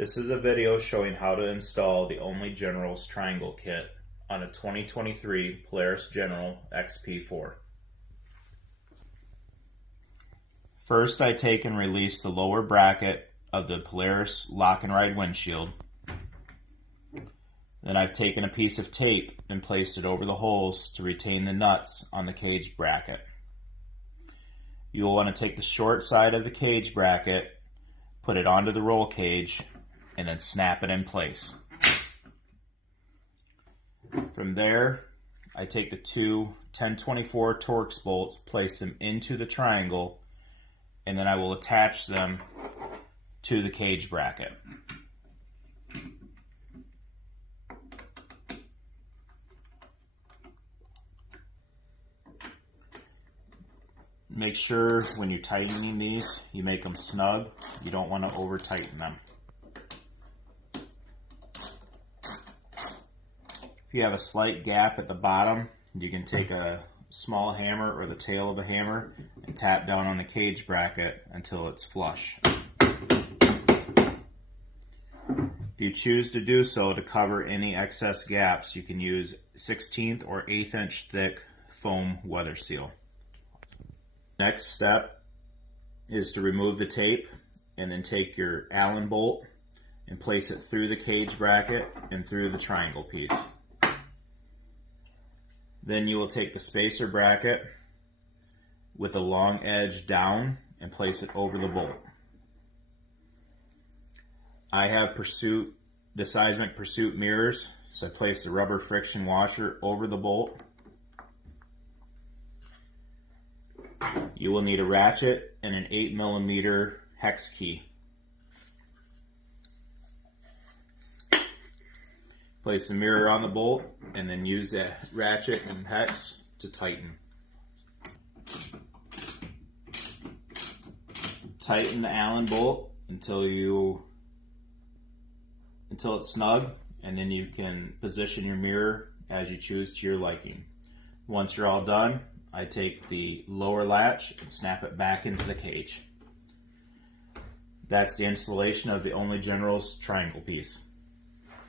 This is a video showing how to install the OnlyGenerals triangle kit on a 2023 Polaris General XP4. First, I take and release the lower bracket of the Polaris lock and ride windshield. Then I've taken a piece of tape and placed it over the holes to retain the nuts on the cage bracket. You will want to take the short side of the cage bracket, put it onto the roll cage, and then snap it in place. From there, I take the two 1024 Torx bolts, place them into the triangle, and then I will attach them to the cage bracket. Make sure when you're tightening these, you make them snug. You don't want to over tighten them. If you have a slight gap at the bottom, you can take a small hammer or the tail of a hammer and tap down on the cage bracket until it's flush. If you choose to do so to cover any excess gaps, you can use 16th or 1/8 inch thick foam weather seal. Next step is to remove the tape and then take your Allen bolt and place it through the cage bracket and through the triangle piece. Then you will take the spacer bracket with a long edge down and place it over the bolt. I have the Seismic Pursuit mirrors, so I place the rubber friction washer over the bolt. You will need a ratchet and an 8mm hex key. Place the mirror on the bolt and then use the ratchet and hex to tighten. Tighten the Allen bolt until it's snug, and then you can position your mirror as you choose to your liking. Once you're all done, I take the lower latch and snap it back into the cage. That's the installation of the OnlyGenerals triangle piece.